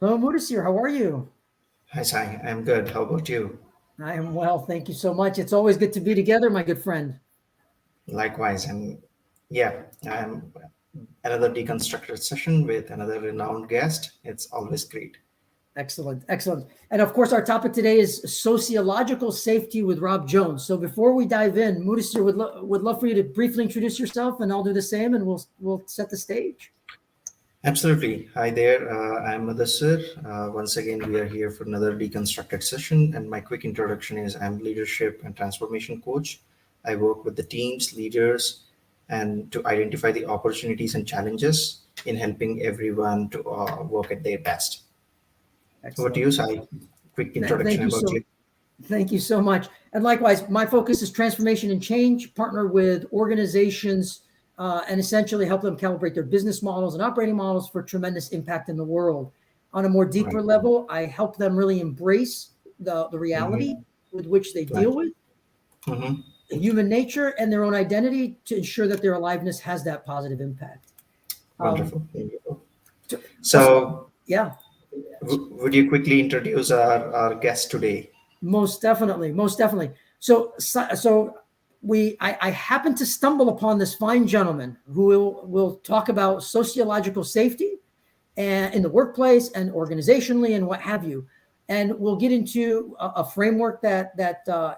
Hello, Mudasir. How are you? Hi, Sai. I'm good. How about you? I am well. Thank you so much. It's always good to be together, my good friend. Likewise. And yeah, I'm another deconstructed session with another renowned guest. It's always great. Excellent. Excellent. And of course, our topic today is sociological safety with Rob Jones. So before we dive in, Mudasir would love for you to briefly introduce yourself, and I'll do the same, and we'll set the stage. Absolutely. Hi there. I'm Mudassir. Once again, we are here for another deconstructed session. And my quick introduction is I'm leadership and transformation coach. I work with the teams, leaders, and to identify the opportunities and challenges in helping everyone to work at their best. Over to Excellent. you, Sai. Quick introduction Thank you about so you. Thank you so much. And likewise, my focus is transformation and change, partner with organizations and essentially help them calibrate their business models and operating models for tremendous impact in the world. On a more deeper Right. level, I help them really embrace the reality Mm-hmm. with which they deal Right. with Mm-hmm. human nature and their own identity to ensure that their aliveness has that positive impact. Um, Wonderful. Wonderful. to, also, So, yeah. would you quickly introduce our guest today? Most definitely, most definitely. So I happened to stumble upon this fine gentleman who will talk about sociological safety and in the workplace and organizationally and what have you. And we'll get into a framework that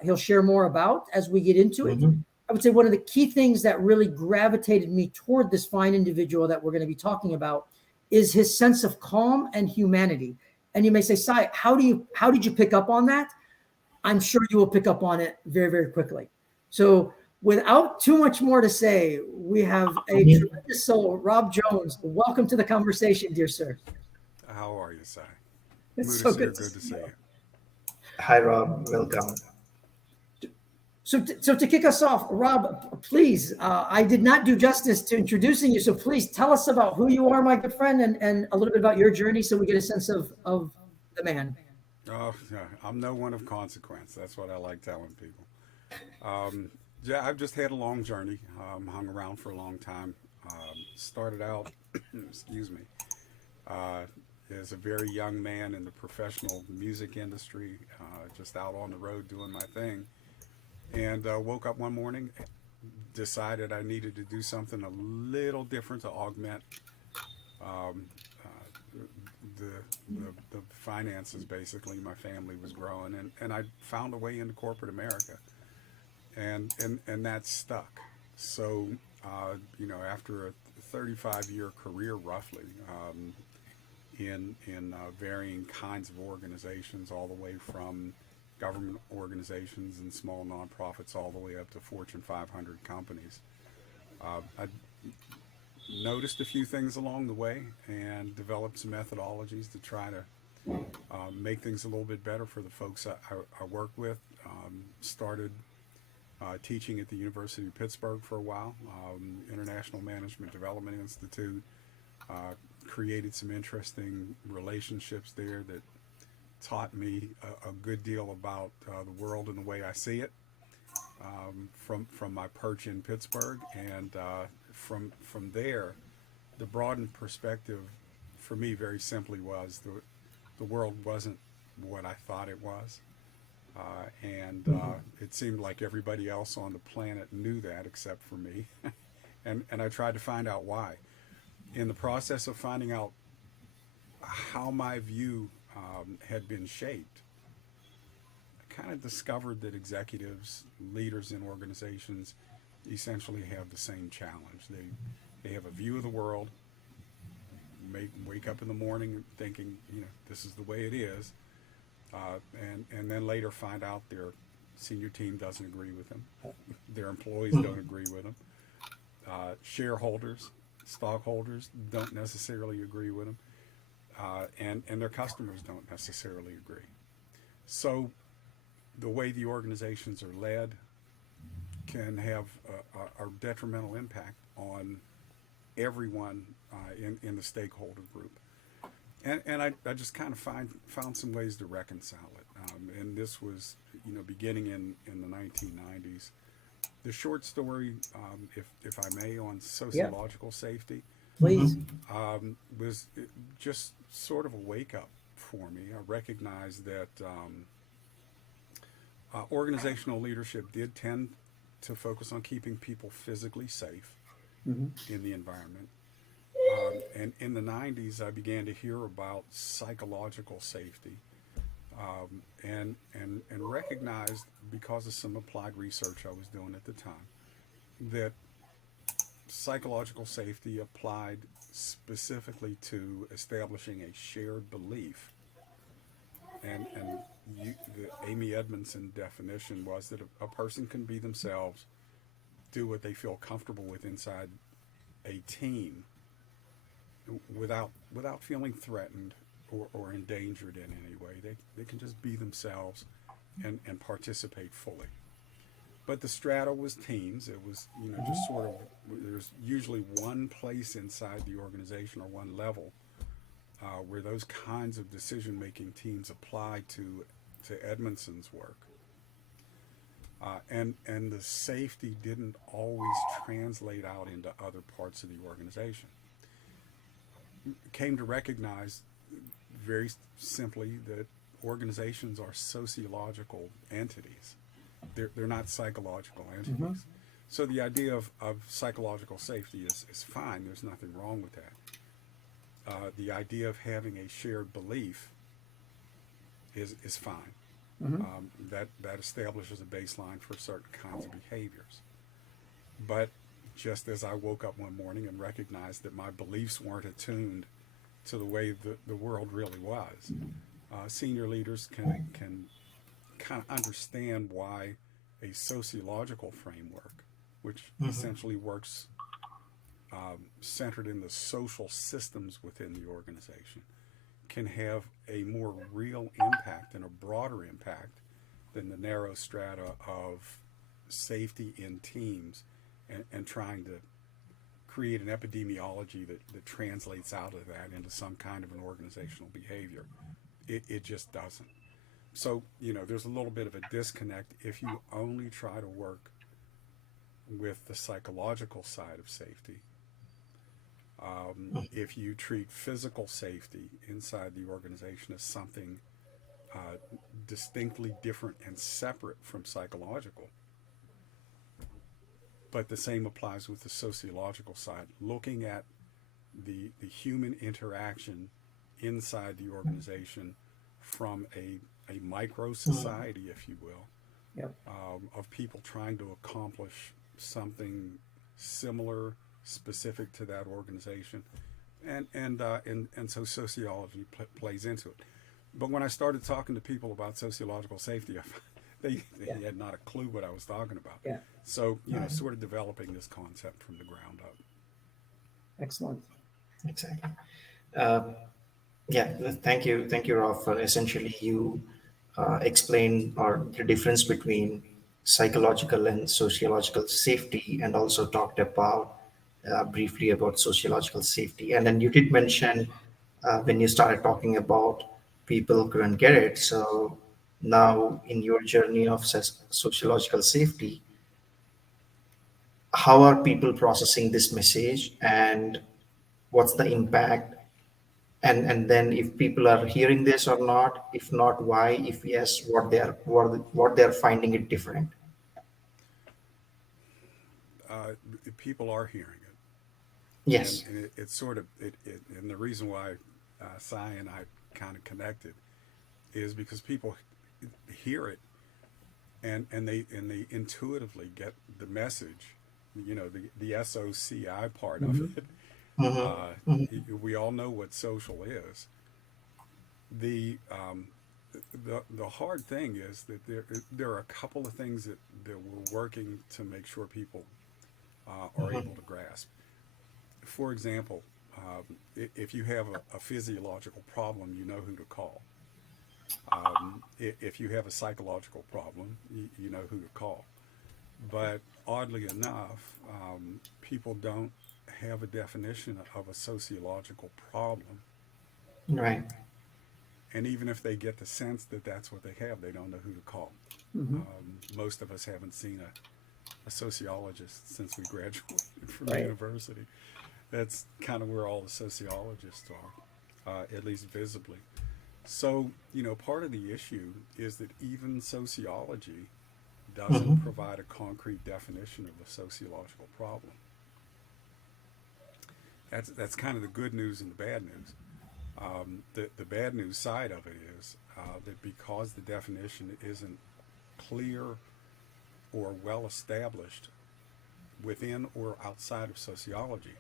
he'll share more about as we get into it. Mm-hmm. I would say one of the key things that really gravitated me toward this fine individual that we're going to be talking about is his sense of calm and humanity. And you may say, Sai, how did you pick up on that? I'm sure you will pick up on it very, very quickly. So, without too much more to say, we have a Mm-hmm. tremendous soul, Rob Jones. Welcome to the conversation, dear sir. How are you, Si? It's so Mudasir, good to good to see see you. you. Hi, Rob. Welcome. So to kick us off, Rob, please, I did not do justice to introducing you. So please tell us about who you are, my good friend, and a little bit about your journey so we get a sense of the man. Oh, yeah, I'm no one of consequence. That's what I like telling people. Um, yeah, I've just had a long journey. Hung around for a long time. Started out, excuse me, uh, as a very young man in the professional music industry, just out on the road doing my thing, and woke up one morning, decided I needed to do something a little different to augment um, the, the finances. Basically, my family was growing, and I found a way into corporate America, and that stuck. So after a 35-year career roughly, in varying kinds of organizations, all the way from government organizations and small nonprofits all the way up to Fortune 500 companies. I noticed a few things along the way and developed some methodologies to try to make things a little bit better for the folks I work with. Started teaching at the University of Pittsburgh for a while, International Management Development Institute. Created some interesting relationships there that taught me a good deal about the world and the way I see it, from my perch in Pittsburgh, and from there, the broadened perspective for me very simply was the world wasn't what I thought it was. And it seemed like everybody else on the planet knew that except for me. And I tried to find out why. In the process of finding out how my view had been shaped, I kind of discovered that executives, leaders in organizations, essentially have the same challenge. They have a view of the world, wake up in the morning thinking, this is the way it is, and then later find out their senior team doesn't agree with them, their employees don't agree with them, shareholders, stockholders don't necessarily agree with them, and their customers don't necessarily agree. So the way the organizations are led can have a detrimental impact on everyone in the stakeholder group. And I just kind of found some ways to reconcile it. And this was, beginning in the 1990s. The short story, if I may, on Yeah. sociological safety. Please. Was just sort of a wake up for me. I recognized that organizational leadership did tend to focus on keeping people physically safe in the environment. And in the 90s, I began to hear about psychological safety, and recognized, because of some applied research I was doing at the time, that psychological safety applied specifically to establishing a shared belief. The Amy Edmondson definition was that a person can be themselves, do what they feel comfortable with inside a team, without feeling threatened or endangered in any way. They can just be themselves and participate fully. But the strata was teams. It was, just sort of, there's usually one place inside the organization or one level where those kinds of decision-making teams apply to Edmondson's work. And the safety didn't always translate out into other parts of the organization. Came to recognize very simply that organizations are sociological entities. They're not psychological entities. So the idea of psychological safety is fine. There's nothing wrong with that. The idea of having a shared belief is fine. That establishes a baseline for certain kinds of behaviors. But just as I woke up one morning and recognized that my beliefs weren't attuned to the way the world really was, senior leaders can kind of understand why a sociological framework, which essentially works centered in the social systems within the organization, can have a more real impact and a broader impact than the narrow strata of safety in teams and trying to create an epidemiology that translates out of that into some kind of an organizational behavior. It just doesn't. So, there's a little bit of a disconnect if you only try to work with the psychological side of safety. If you treat physical safety inside the organization as something distinctly different and separate from psychological, but the same applies with the sociological side, looking at the human interaction inside the organization from a micro society, if you will, Yep. of people trying to accomplish something similar, specific to that organization, and so sociology plays into it. But when I started talking to people about sociological safety, they had not a clue what I was talking about. Yeah. So sort of developing this concept from the ground up. Excellent. Exactly. Yeah, thank you, Rob. For essentially, you explain or the difference between psychological and sociological safety, and also talked about briefly about sociological safety. And then you did mention when you started talking about people couldn't get it. So now, in your journey of sociological safety, how are people processing this message, and what's the impact? And then if people are hearing this or not, if not, why? If yes, what they're finding it different. People are hearing it, Yes. and it's sort of and the reason why Cy and I kind of connected is because people hear it, and they intuitively get the message, the SOCI part of it. We all know what social is. The hard thing is that there are a couple of things that we're working to make sure people are able to grasp. For example, if you have a physiological problem, you know who to call. If you have a psychological problem, you know who to call. But oddly enough, people don't have a definition of a sociological problem. Right. And even if they get the sense that that's what they have, they don't know who to call. Most of us haven't seen a sociologist since we graduated from Right. university. That's kind of where all the sociologists are, at least visibly. So, part of the issue is that even sociology doesn't Mm-hmm. provide a concrete definition of a sociological problem. That's kind of the good news and the bad news. The bad news side of it is that because the definition isn't clear or well established within or outside of sociology,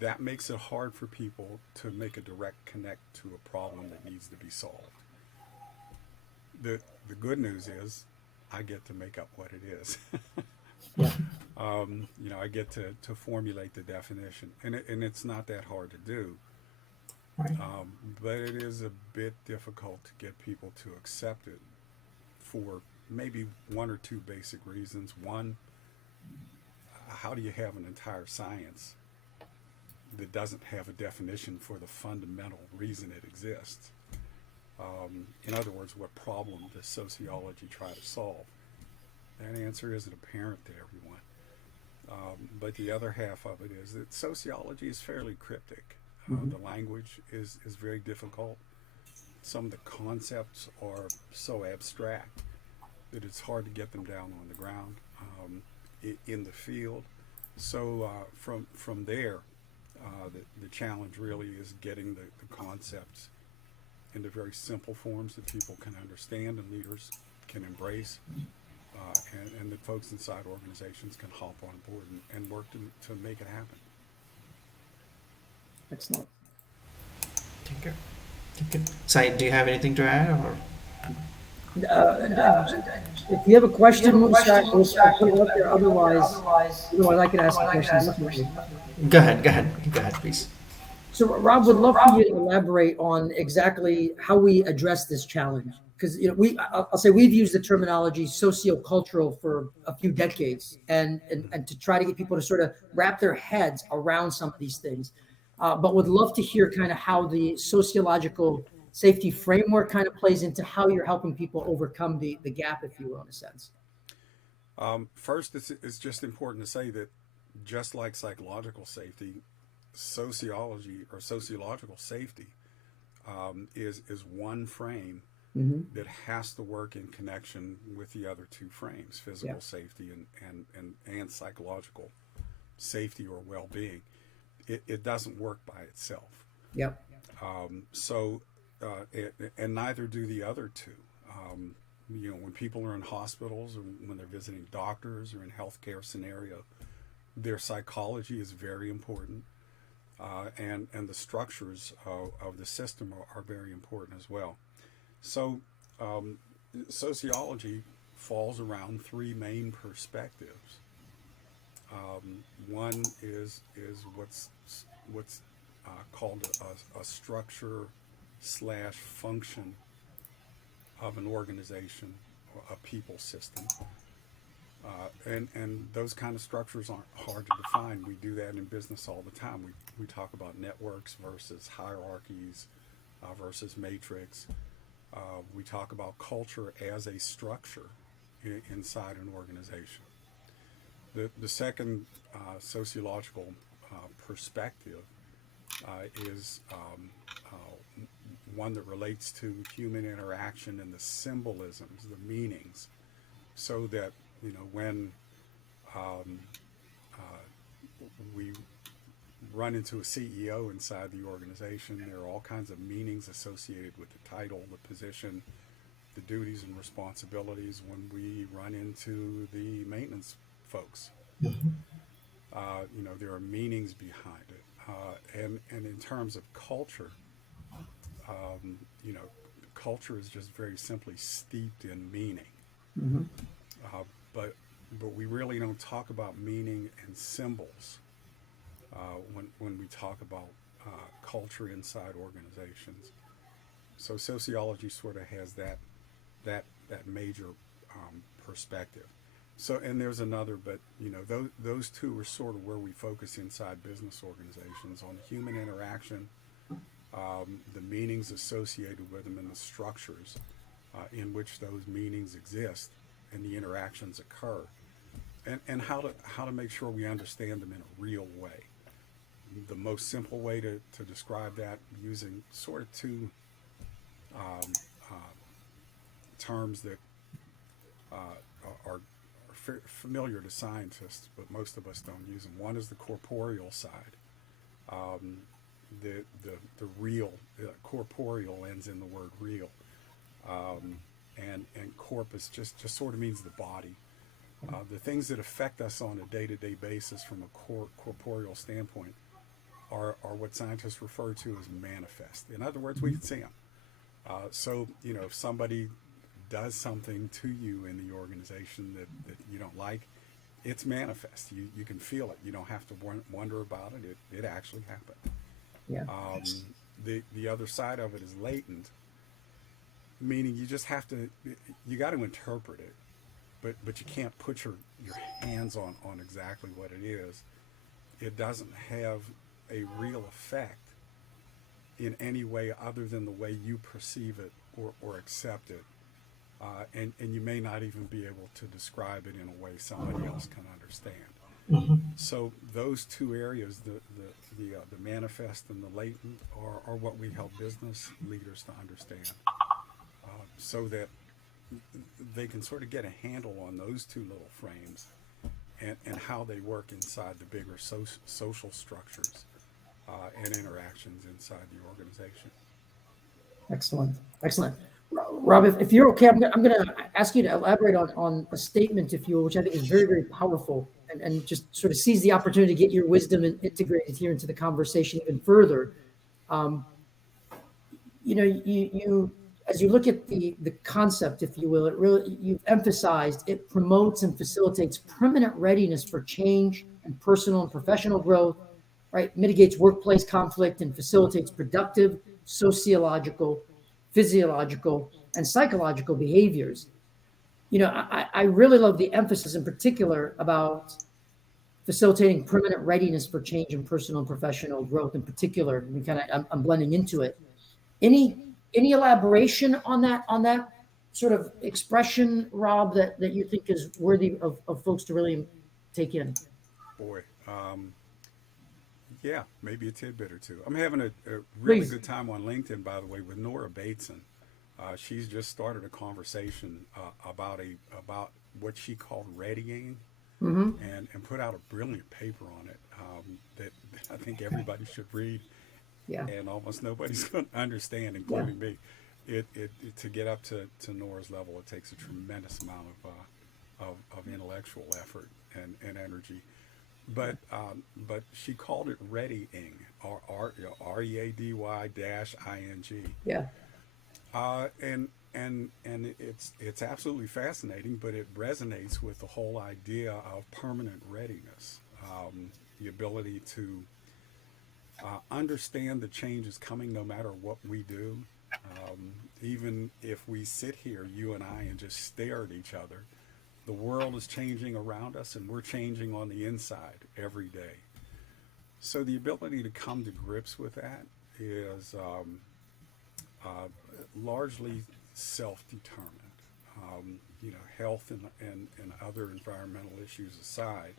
that makes it hard for people to make a direct connect to a problem that needs to be solved. The, the good news is I get to make up what it is. Yeah. I get to formulate the definition, and it's not that hard to do. Right. But it is a bit difficult to get people to accept it for maybe one or two basic reasons. One, how do you have an entire science that doesn't have a definition for the fundamental reason it exists? In other words, what problem does sociology try to solve? That answer isn't apparent to everyone. But the other half of it is that sociology is fairly cryptic. The language is very difficult. Some of the concepts are so abstract that it's hard to get them down on the ground, in the field. So from there, the challenge really is getting the concepts into very simple forms that people can understand and leaders can embrace, and that folks inside organizations can hop on board and work to make it happen. Excellent. Thank you. Thank you. Sai, do you have anything to add, or? If you have a question, we'll put it up there. Otherwise, I can ask a question. Definitely. Go ahead, please. So, Rob, would love for you to elaborate on exactly how we address this challenge. Because I'll say we've used the terminology sociocultural for a few decades, and to try to get people to sort of wrap their heads around some of these things. But would love to hear kind of how the sociological safety framework kind of plays into how you're helping people overcome the gap, if you will, in a sense. First, it's just important to say that just like psychological safety, sociology or sociological safety is one frame that has to work in connection with the other two frames: physical safety and psychological safety or well-being. It doesn't work by itself. Yep. And neither do the other two. When people are in hospitals or when they're visiting doctors or in healthcare scenario, their psychology is very important, and the structures of the system are very important as well. So sociology falls around three main perspectives. One is what's called a structure / function of an organization or a people system. And those kind of structures aren't hard to define. We do that in business all the time. We talk about networks versus hierarchies versus matrix. We talk about culture as a structure inside an organization. The second sociological perspective is one that relates to human interaction and the symbolisms, the meanings, so that when we run into a CEO inside the organization, there are all kinds of meanings associated with the title, the position, the duties and responsibilities. When we run into the maintenance folks, there are meanings behind it. And in terms of culture, culture is just very simply steeped in meaning. But we really don't talk about meaning and symbols when we talk about culture inside organizations. So sociology sort of has that major perspective. So, and there's another, but those two are sort of where we focus inside business organizations on human interaction, the meanings associated with them, and the structures in which those meanings exist and the interactions occur, and how to make sure we understand them in a real way. the most simple way to describe that, using sort of two um, uh, terms that are familiar to scientists, but most of us don't use them. One is the corporeal side. Um, the real, corporeal ends in the word real. And corpus just sort of means the body. The things that affect us on a day-to-day basis from a corporeal standpoint are what scientists refer to as manifest. In other words, we can see them. So, if somebody does something to you in the organization that you don't like, it's manifest. You can feel it. You don't have to wonder about it. It actually happened. Yeah. The other side of it is latent, meaning you just have to, you got to interpret it, but you can't put your hands on exactly what it is. It doesn't have a real effect in any way other than the way you perceive it or accept it. And you may not even be able to describe it in a way somebody else can understand. So those two areas, the manifest and the latent, are what we help business leaders to understand, so that they can sort of get a handle on those two little frames and how they work inside the bigger social structures and interactions inside the organization. Excellent. Excellent. Rob, if you're okay, I'm going to ask you to elaborate on a statement, if you will, which I think is very, very powerful, and just sort of seize the opportunity to get your wisdom integrated here into the conversation even further. You as you look at the concept, if you will, it really, you've emphasized it promotes and facilitates permanent readiness for change and personal and professional growth, right? Mitigates workplace conflict and facilitates productive sociological, physiological, and psychological behaviors. I really love the emphasis in particular about facilitating permanent readiness for change in personal and professional growth in particular. I'm blending into it. Any elaboration on that sort of expression, Rob, that you think is worthy of folks to really take in? Boy, yeah, maybe a tidbit or two. I'm having a really Please. good time on LinkedIn, by the way, with Nora Bateson. She's just started a conversation about what she called readying, and put out a brilliant paper on it that I think everybody should read. Yeah. And almost nobody's going to understand, including me. It to get up to Nora's level, it takes a tremendous amount of intellectual effort and energy. But she called it readying, READY-ING. Yeah. And it's absolutely fascinating, but it resonates with the whole idea of permanent readiness, the ability to understand the change is coming no matter what we do. Even if we sit here, you and I, and just stare at each other, the world is changing around us, and we're changing on the inside every day. So the ability to come to grips with that is largely self-determined. Health and other environmental issues aside,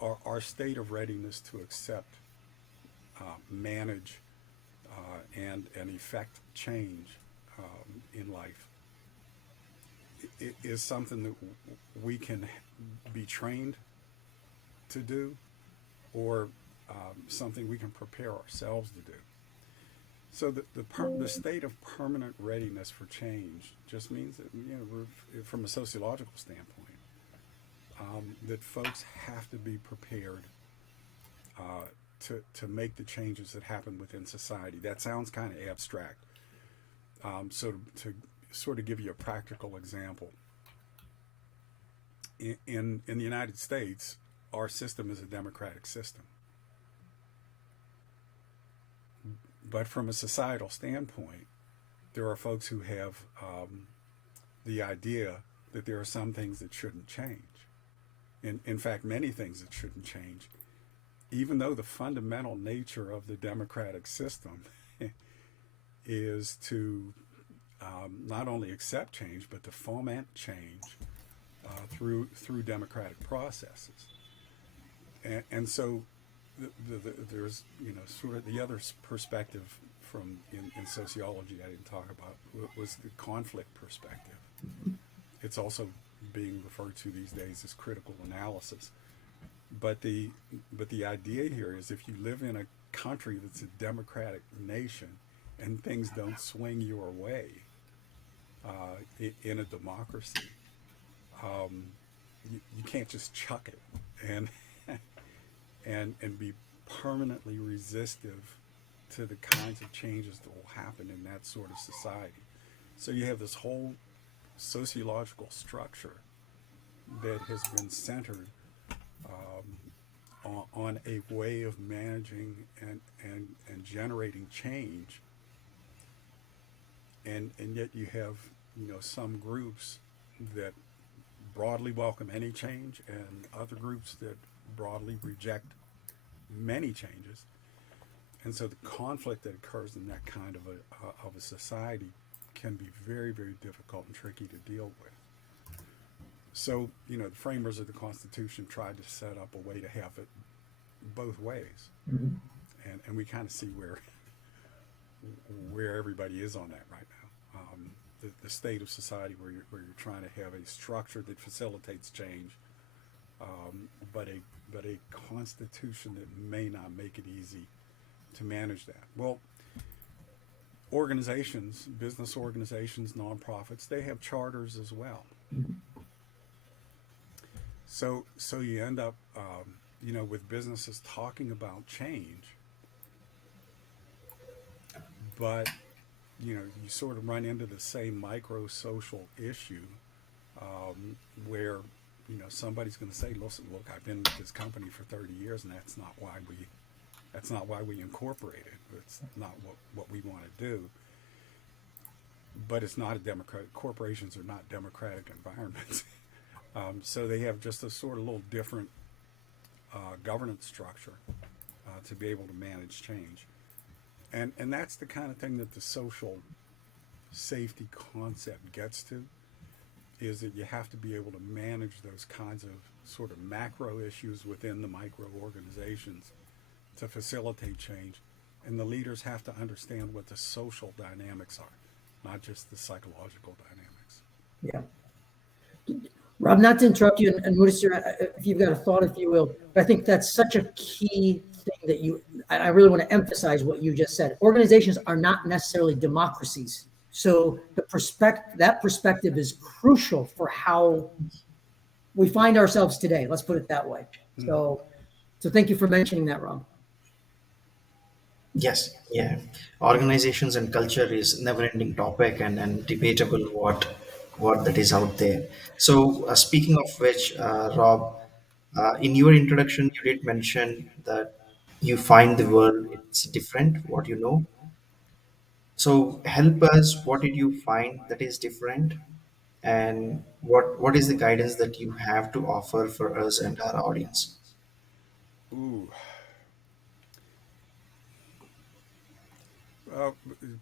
our state of readiness to accept, manage, and effect change in life is something that we can be trained to do, or something we can prepare ourselves to do. So the state of permanent readiness for change just means that, from a sociological standpoint, that folks have to be prepared to make the changes that happen within society. That sounds kind of abstract. So to sort of give you a practical example, in the United States, our system is a democratic system. But from a societal standpoint, there are folks who have the idea that there are some things that shouldn't change. In fact, many things that shouldn't change, even though the fundamental nature of the democratic system is to not only accept change, but to foment change through democratic processes. And so there's sort of the other perspective from in sociology I didn't talk about was the conflict perspective. It's also being referred to these days as critical analysis. But the idea here is if you live in a country that's a democratic nation and things don't swing your way in a democracy, you can't just chuck it and and be permanently resistive to the kinds of changes that will happen in that sort of society. So you have this whole sociological structure that has been centered on a way of managing and generating change, and yet you have some groups that broadly welcome any change and other groups that broadly reject many changes. And so the conflict that occurs in that kind of a society can be very, very difficult and tricky to deal with. So, the framers of the Constitution tried to set up a way to have it both ways. Mhm. And we kind of see where everybody is on that right now. The state of society where you're trying to have a structure that facilitates change, but a constitution that may not make it easy to manage that. Well, organizations, business organizations, nonprofits, they have charters as well. So you end up, with businesses talking about change, but you sort of run into the same micro social issue where somebody's going to say, "Listen, look, I've been with this company for 30 years, and that's not why we incorporated. It's not what we want to do." But it's not a democratic. Corporations are not democratic environments, so they have just a sort of little different governance structure to be able to manage change. And that's the kind of thing that the social safety concept gets to, is that you have to be able to manage those kinds of sort of macro issues within the micro organizations to facilitate change. And the leaders have to understand what the social dynamics are, not just the psychological dynamics. Yeah. Rob, not to interrupt you, and Mudasir, if you've got a thought, if you will, but I think that's such a key thing that I really want to emphasize what you just said. Organizations are not necessarily democracies. So that perspective is crucial for how we find ourselves today. Let's put it that way. So thank you for mentioning that, Rob. Yes, yeah. Organizations and culture is never-ending topic and debatable what that is out there. So, speaking of which, Rob, in your introduction, you did mention that you find the world it's different, what you know. So, help us. What did you find that is different, and what is the guidance that you have to offer for us and our audience? Ooh.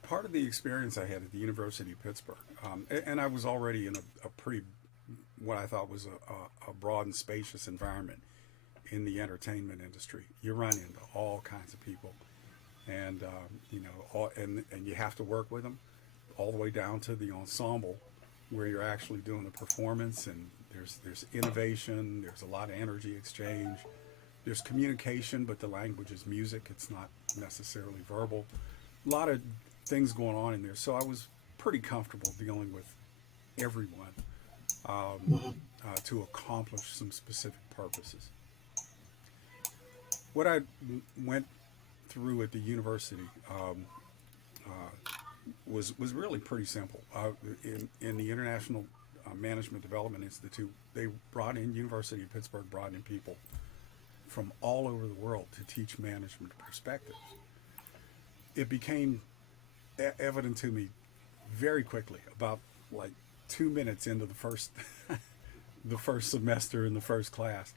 Part of the experience I had at the University of Pittsburgh, and I was already in a pretty, what I thought was a broad and spacious environment in the entertainment industry. You run into all kinds of people, and and you have to work with them all the way down to the ensemble, where you're actually doing the performance, and there's innovation, there's a lot of energy exchange, there's communication, but the language is music. It's not necessarily verbal. A lot of things going on in there. So I was pretty comfortable dealing with everyone to accomplish some specific purposes. What I went through at the university was really pretty simple. In the International Management Development Institute, they University of Pittsburgh brought in people from all over the world to teach management perspectives. It became evident to me very quickly, about like 2 minutes into the first the first semester in the first class,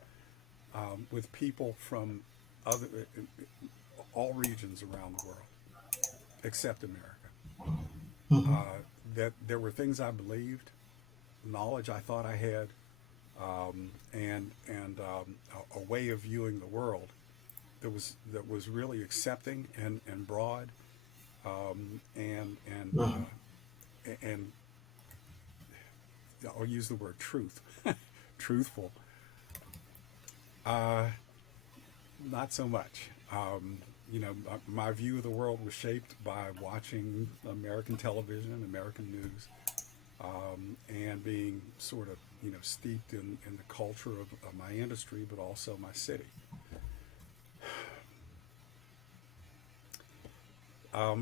with people from all regions around the world except America. That there were things I believed, knowledge I thought I had, and a way of viewing the world that was really accepting and broad, and Mhm. and I'll use the word truth, truthful. Uh, Not so much. My view of the world was shaped by watching American television, American news, and being sort of, steeped in the culture of my industry, but also my city.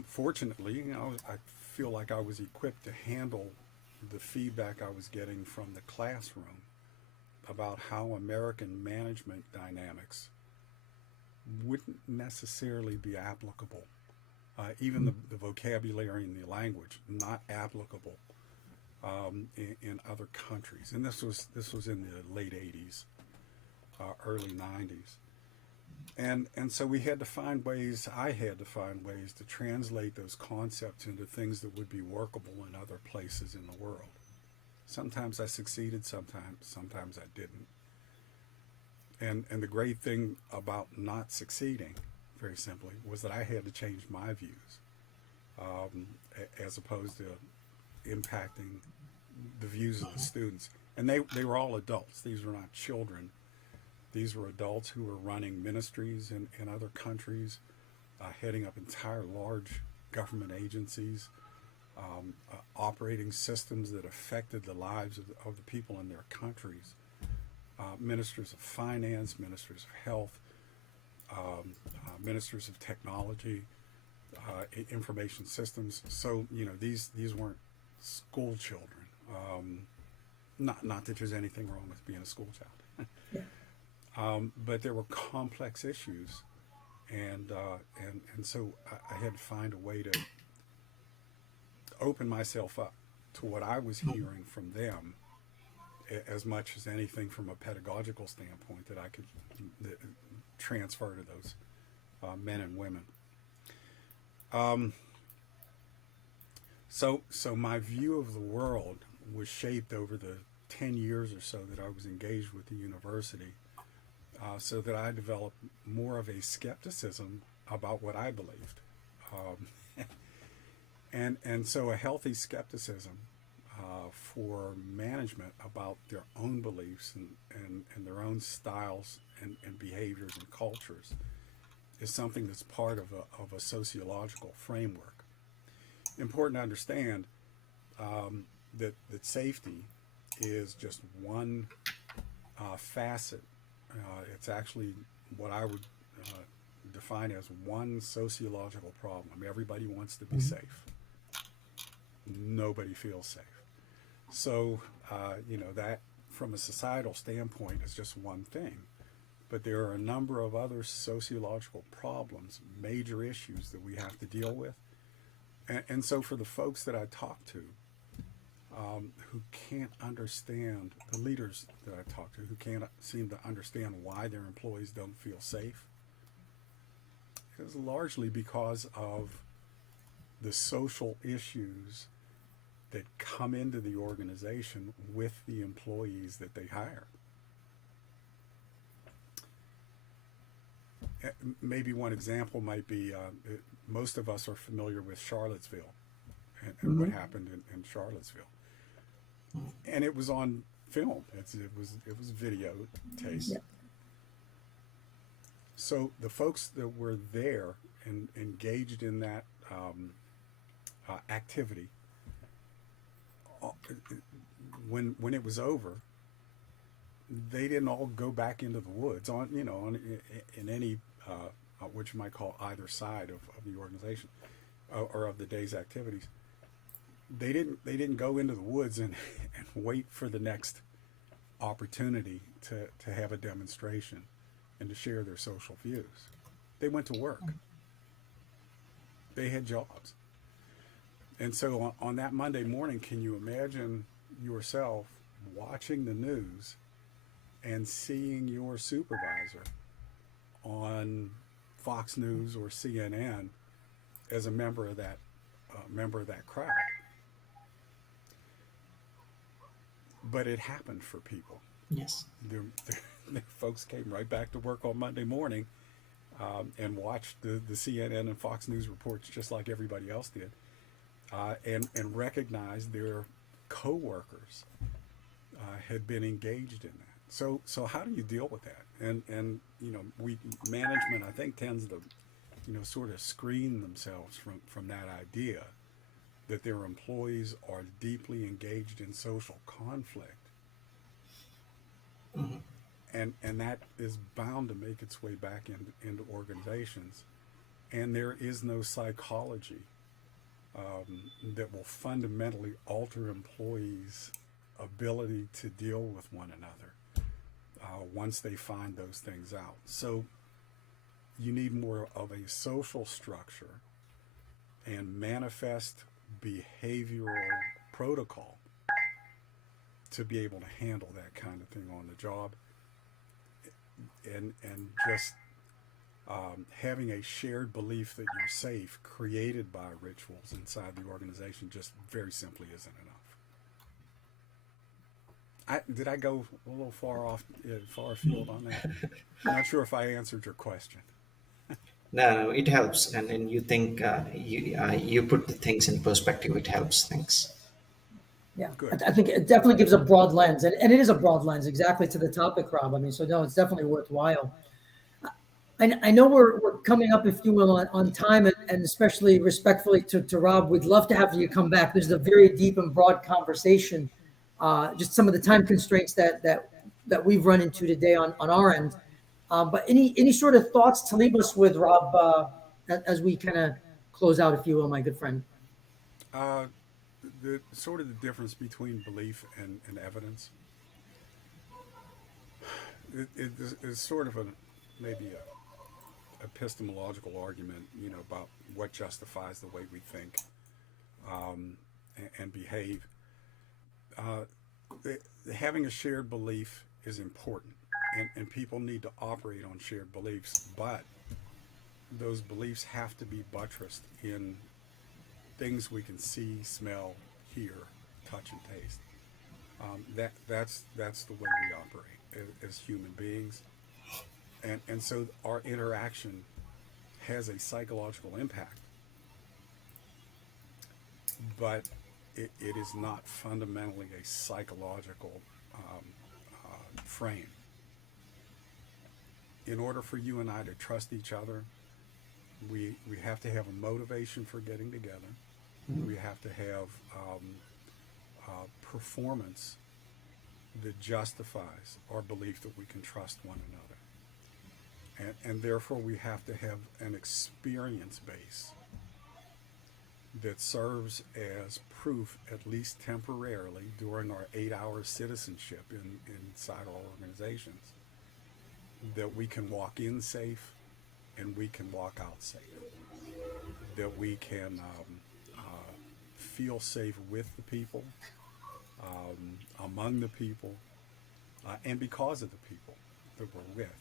Fortunately, I feel like I was equipped to handle the feedback I was getting from the classroom about how American management dynamics wouldn't necessarily be applicable. Even the vocabulary and the language not applicable in other countries. And this was in the late '80s, early '90s. And so we had to find ways. I had to find ways to translate those concepts into things that would be workable in other places in the world. Sometimes I succeeded, sometimes I didn't. And the great thing about not succeeding, very simply, was that I had to change my views, as opposed to impacting the views of the students. And they were all adults. These were not children. These were adults who were running ministries in other countries, heading up entire large government agencies, operating systems that affected the lives of the people in their countries. Ministers of finance, ministers of health, ministers of technology, information systems. So these weren't school children. Not that there's anything wrong with being a school child, Yeah. but there were complex issues, and so I had to find a way to open myself up to what I was hearing from them, as much as anything from a pedagogical standpoint that I could transfer to those men and women. So my view of the world was shaped over the 10 years or so that I was engaged with the university, so that I developed more of a skepticism about what I believed. Um, and so a healthy skepticism for management about their own beliefs and their own styles and behaviors and cultures is something that's part of a sociological framework. Important to understand that safety is just one facet. It's actually what I would define as one sociological problem. Everybody wants to be safe. Nobody feels safe. So, that from a societal standpoint is just one thing. But there are a number of other sociological problems, major issues that we have to deal with. And so for the folks that I talk to, who can't understand, the leaders that I talk to, who can't seem to understand why their employees don't feel safe, it's largely because of the social issues that come into the organization with the employees that they hire. Maybe one example might be, most of us are familiar with Charlottesville and what happened in Charlottesville. And it was on film. It was videotaped. Yeah. So the folks that were there and engaged in that activity, when it was over, they didn't all go back into the woods in any what you might call either side of the organization or of the day's activities. They didn't go into the woods and wait for the next opportunity to have a demonstration and to share their social views. They went to work. They had jobs. And so on that Monday morning, can you imagine yourself watching the news and seeing your supervisor on Fox News or CNN as a member of that crowd? But it happened for people. Yes. The folks came right back to work on Monday morning, and watched the CNN and Fox News reports just like everybody else did, and recognized their coworkers had been engaged in that. So how do you deal with that? And management, I think, tends to sort of screen themselves from that idea that their employees are deeply engaged in social conflict, and that is bound to make its way back into organizations, and there is no psychology that will fundamentally alter employees' ability to deal with one another once they find those things out. So you need more of a social structure and manifest behavioral protocol to be able to handle that kind of thing on the job, and just having a shared belief that you're safe created by rituals inside the organization just very simply isn't enough. Did I go a little far afield on that? I'm not sure if I answered your question. No, it helps, and you think you put the things in perspective. It helps things. Yeah, Good. I think it definitely gives a broad lens, and it is a broad lens exactly to the topic, Rob. I mean, so no, it's definitely worthwhile. I know we're coming up, if you will, on time, and especially respectfully to Rob, we'd love to have you come back. This is a very deep and broad conversation. Just some of the time constraints that we've run into today on our end. But any sort of thoughts to leave us with, Rob, as we kind of close out, if you will, my good friend? Uh, the sort of the difference between belief and evidence, it is sort of maybe a epistemological argument, about what justifies the way we think and behave. Uh, Having a shared belief is important, and people need to operate on shared beliefs, but those beliefs have to be buttressed in things we can see, smell, hear, touch, and taste. That's the way we operate as human beings, and so our interaction has a psychological impact, but it is not fundamentally a psychological frame. In order for you and I to trust each other, we have to have a motivation for getting together. We have to have performance that justifies our belief that we can trust one another. And therefore, we have to have an experience base that serves as proof, at least temporarily, during our 8-hour citizenship inside our organizations, that we can walk in safe and we can walk out safe, that we can feel safe with the people, among the people, and because of the people that we're with.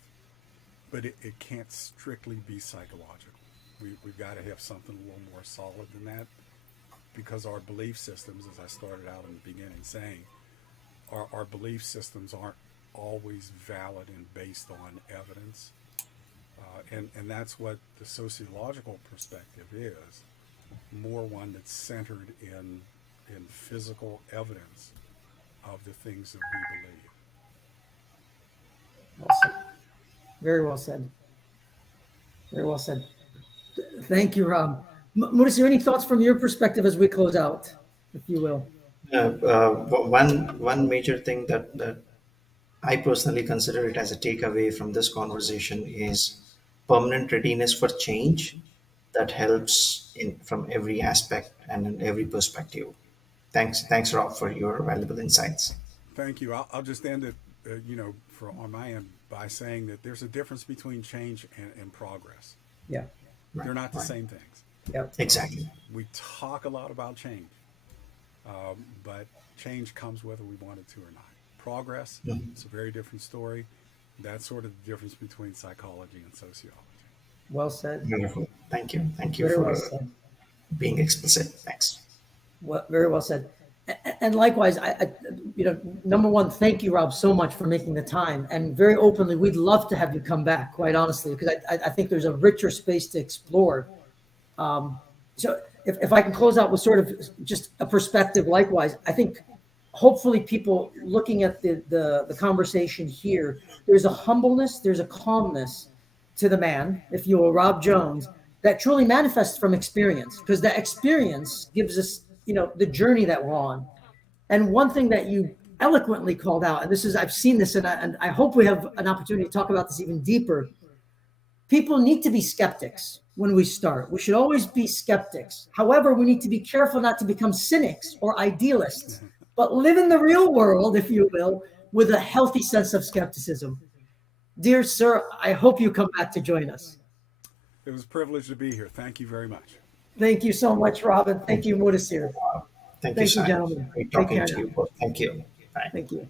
But it can't strictly be psychological. We've got to have something a little more solid than that, because our belief systems, as I started out in the beginning saying, our belief systems aren't always valid and based on evidence. And that's what the sociological perspective is, more one that's centered in physical evidence of the things that we believe. Well said. Very well said. Very well said. Thank you, Rob. Mudasir, any thoughts from your perspective as we close out, if you will? One major thing that I personally consider it as a takeaway from this conversation is permanent readiness for change that helps in from every aspect and in every perspective. Thanks, Rob, for your valuable insights. Thank you. I'll just end it, on my end by saying that there's a difference between change and progress. Yeah. They're not the Right. same things. Yep. Exactly. We talk a lot about change, but change comes whether we want it to or not. Progress, it's a very different story. That's sort of the difference between psychology and sociology. Well said. Wonderful. Thank you. Thank you Very well for said. being explicit. Thanks. Well, very well said. And likewise, number one, thank you, Rob, so much for making the time. And very openly, we'd love to have you come back, quite honestly, because I think there's a richer space to explore. So if I can close out with sort of just a perspective likewise, I think hopefully people looking at the conversation here, there's a humbleness, there's a calmness to the man, if you will, Rob Jones, that truly manifests from experience, because that experience gives us, the journey that we're on. And one thing that you eloquently called out, and I've seen this, and I hope we have an opportunity to talk about this even deeper. People need to be skeptics when we start. We should always be skeptics. However, we need to be careful not to become cynics or idealists, but live in the real world, if you will, with a healthy sense of skepticism. Dear sir, I hope you come back to join us. It was a privilege to be here. Thank you very much. Thank you so much, Robin. Thank you, Mudasir. Thank you, Thank you, gentlemen. Great Take talking care to now. you both. Thank you. Bye. Thank you.